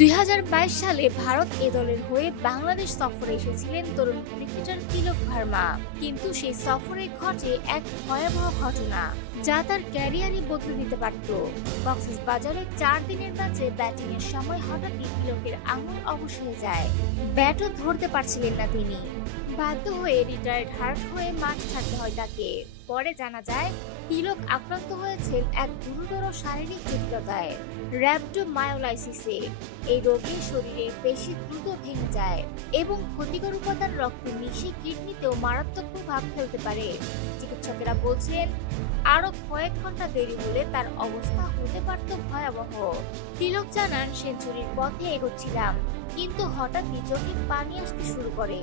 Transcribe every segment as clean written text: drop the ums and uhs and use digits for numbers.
2022 সালে ভারত এ দলের হয়ে বাংলাদেশ সফরে এসেছিলেন তরুণ ক্রিকেটার তিলক ভার্মা। কিন্তু সেই সফরে ঘটে এক ভয়াবহ ঘটনা, যা তার ক্যারিয়ারই বদলে দিতে পারত। কক্সবাজারে 4 দিনের ম্যাচে ব্যাটিং এর সময় হঠাৎই তিলকের আঙুল অবশ হয়ে যায়। ব্যাটও ধরতে পারছিলেন না তিনি। বাধ্য হয়ে রিটায়ার্ড হার্ট হয়ে মাঠ ছাড়তে হয় তাকে। পরে জানা যায় তিলক আক্রান্ত হয়েছেন এক গুরুতর শারীরিক জটিলতায়, র্যাপটোমায়োলাইসিসে। এই রোগে শরীরের পেশি দ্রুত ভেঙে যায় এবং ক্ষতিকর উপাদান রক্তে মিশে কিডনিতেও মারাত্মক প্রভাব ফেলতে পারে। চিকিৎসকেরা বলছেন আরো কয়েক ঘন্টা দেরি হলে তার অবস্থা হতে পারত ভয়াবহ। তিলক জানান, সেঞ্চুরির পথে এগোচ্ছিলাম, কিন্তু হঠাৎই চোখে পানি আসতে শুরু করে।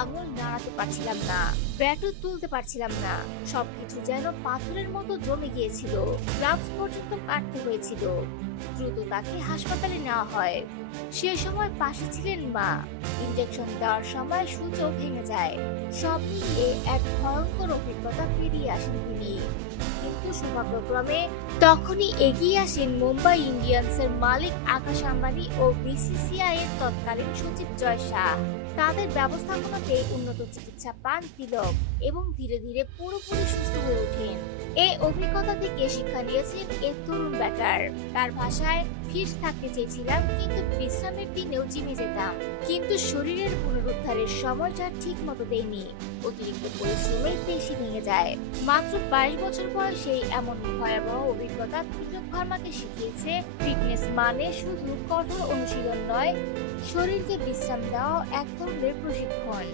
আঙুল নাড়াতে পারছিলাম না, ব্যাটও তুলতে পারছিলাম না। সবকিছু যেন পাথরের মতো জমে গিয়েছিল। গ্লাভস পর্যন্ত কাটতে হয়েছিল। দ্রুত তাকে হাসপাতালে নেওয়া হয়। সে সময় পাশে ছিলেন মা। ইনজেকশন দেওয়ার সময় সূচও ভেঙে যায়। সব মিলিয়ে এক ভয়ঙ্কর অভিজ্ঞতা পেরিয়ে আসেন তিনি। কিন্তু সৌভাগ্যক্রমে তখনই এগিয়ে আসেন মুম্বাই ইন্ডিয়ান্সের মালিক আকাশ আম্বানি ও বিসিসিআই এর তৎকালীন সচিব জয় শাহ। তাদের ব্যবস্থাপনাতে উন্নত চিকিৎসা পান তিলক এবং ধীরে ধীরে পুরোপুরি সুস্থ হয়ে ওঠেন। এই অভিজ্ঞতা থেকে শিক্ষা নিয়েছেন এই তরুণ ব্যাটার। তার ভাষায়, ফিট থাকতে চেয়েছিলাম, কিন্তু বিশ্রামের দিনেও জিমে যেতাম, কিন্তু শরীরের পুনরুদ্ধারের সময়টা ঠিক মতো দেয়নি। অতিরিক্ত পরিশ্রমে পেশি ভেঙে যায়। মাত্র 22 বছর বয়সেই এমন ভয়াবহ অভিজ্ঞতা তিলক ভার্মাকে শিখিয়েছে ফিটনেস মানে শুধু কঠোর অনুশীলন নয়, শরীরকে বিশ্রাম দেওয়া এক ধরনের প্রশিক্ষণ।